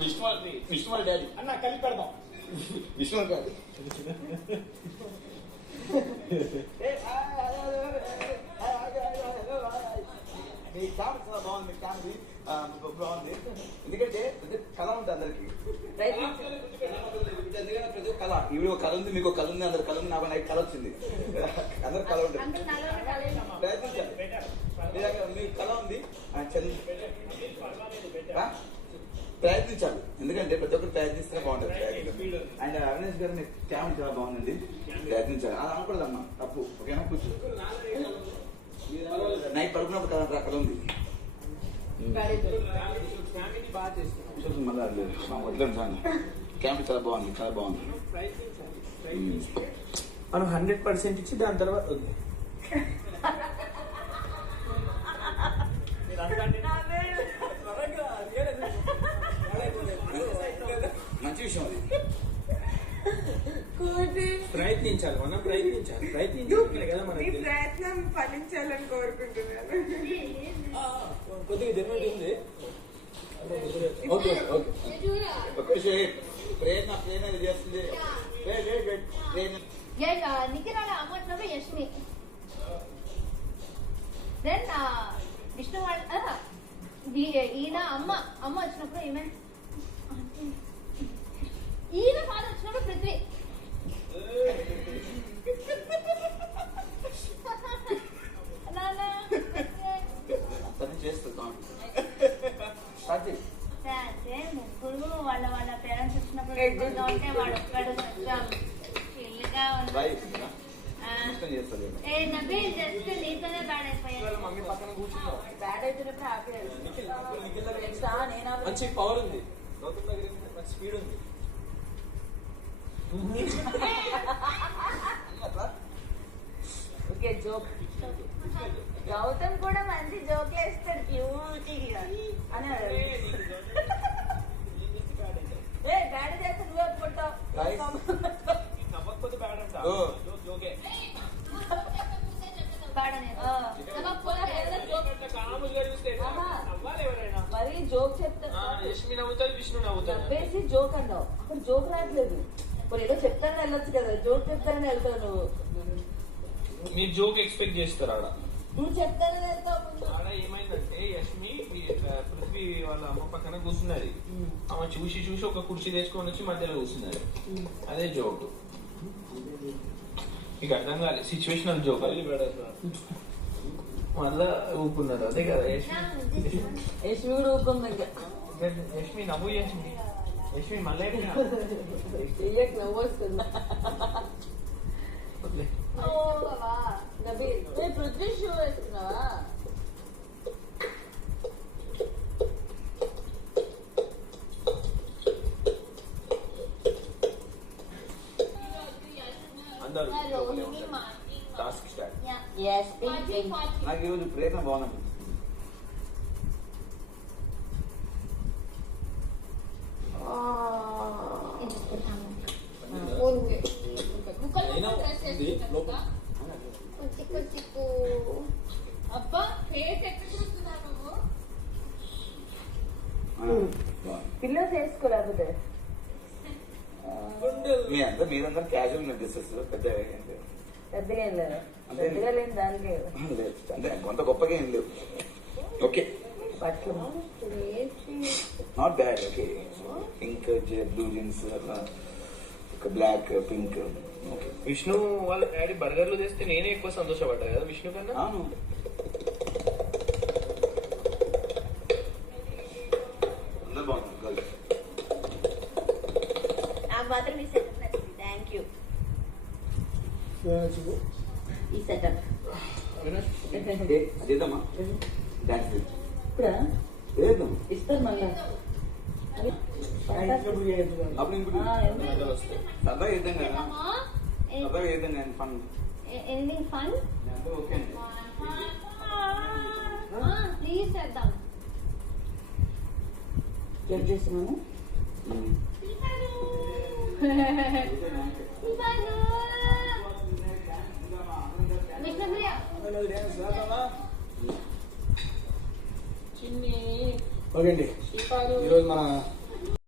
విష్ణు వాళ్ళ డాడీ అన్న కలిపి పెడదాం. విష్ణు కాదు మీ క్యామెరా చాలా బాగుంది, మీ క్యామెరా బాగుంది. ఎందుకంటే కళ ఉంటుంది అందరికి, ప్రతి కళ ఈవిడ ఒక కళ ఉంది, మీకు కళ ఉంది, అందరు కళ ఉంది, నాకు నైట్ కళ వచ్చింది, అందరు కళ ఉంటుంది. ప్రయత్నించాలి, మీకు కళ ఉంది ప్రయత్నించాలి, ఎందుకంటే ప్రతి ఒక్కరు ప్రయత్నిస్తేనే బాగుంటుంది. అండ్ అవినాష్ గారు మీకు క్యామెరా చాలా బాగుంది, ప్రయత్నించాలి. అది అనకూడదమ్మా, తప్పు. ఓకేనా? కూర్చో. నైట్ పడుకున్నప్పుడు కళ అక్కడ ఉంది. మళ్ళీ క్యామెరా చాలా బాగుంది, చాలా బాగుంది. మనం 100% ఇచ్చి దాని తర్వాత మంచి విషయం అది. ప్రయత్నించాలి, మనం ప్రయత్నించాలి కదా, మన ప్రయత్నం ఫలించాలని కోరుకుంటున్నాను. కొద్దిగా జన్మది ఉంది. ప్రేరణ చేస్తుంది. నిఖిరాల అమ్మ వచ్చినప్పుడు యష్మి, దెన్ విష్ణు వాళ్ళ ఈయన అమ్మ వచ్చినప్పుడు ఈమె, ఈయన ఫాదర్ వచ్చినప్పుడు పృథ్వీ. ముగ్గురు వాళ్ళ పేరెంట్స్ వచ్చినప్పుడు ఉంటే వాడు ఒక్కడు కొంచెం చిల్లుగా ఉన్నాడు. నబీల్ జస్ట్ నీతోనే బ్యాడ్ అయిపోయాడు. బ్యాడ్ అయిపోయినప్పుడు హ్యాపీ. మంచి పవర్ ఉంది, మంచి స్పీడ్ ఉంది. Okay, joke. గౌతమ్ కూడా మంచి జోక్లు వేస్తాడు, క్యూటీగా అని బ్యాడ్ చేస్తే నువ్వు ఒప్పుకుంటావు. మరి జోక్ చెప్తాను, చెప్పేసి జోక్ అన్నావు, అక్కడ జోక్ రావట్లేదు. ఇప్పుడు ఏదో చెప్తానని వెళ్ళొచ్చు కదా, జోక్ చెప్తానని వెళ్తావు నువ్వు. మీరు జోక్ ఎక్స్పెక్ట్ చేస్తారు ఆడ, నువ్వు చెప్తానని వెళ్తావు. ఆడ ఏమైందంటే యష్మి పృథ్వీ వాళ్ళ అమ్మ పక్కన కూర్చున్నది, ఆమె చూసి ఒక కుర్చీ తెచ్చుకొని వచ్చి మధ్యలో కూర్చున్నది. అదే జోక్. మీకు అర్థం కాలేదు, సిచ్యువేషనల్ జోక్ అది. మళ్ళా ఊపుకున్నారు, అదే కదా యష్మి కూడా ఊపుకుంది. యష్మి నవ్వు, యష్మి మళ్ళీ నవ్వు వస్తుందా? పృథ్వీ షూ వేస్తున్నావా? నాకు ఈరోజు ప్రేరణ బాగున్నది. పిల్లలు చేసుకోలేకపోతే మీరందరూ క్యాజువల్ డ్రెస్సెస్ పెద్ద పెద్దగా ఏం లేదు, పెద్దగా లేని దానికి అంటే కొంత గొప్పగా ఏం లేవు. ఓకే, బట్టలు not bad. Okay, pink blue jeans, అట్లా ఒక బ్లాక్ పింక్. ఓకే. విష్ణు వాళ్ళ డాడీ బర్గర్లు చేస్తే నేనే ఎక్కువ సంతోషపడ్డా కదా విష్ణు కన్నా. అవును, అందరు బాగుంది. నాకు మాత్రం ఈ సెటప్ నచ్చింది. Thank you. ఈ సెటప్ అదేదమ్మా డాన్స్ ఇప్పుడా లేదు ఇస్తారు మళ్ళా. అప్పుడు ఇంకోటి సరదాగా వేద్దాం కదా, సరదాగా వేద్దాం కానీ ఫన్. Anything fun? ఓకే అండి, ప్లీజ్ చేద్దాం. చెక్ చేస్తున్నాను. ఓకే అండి, ఈరోజు మన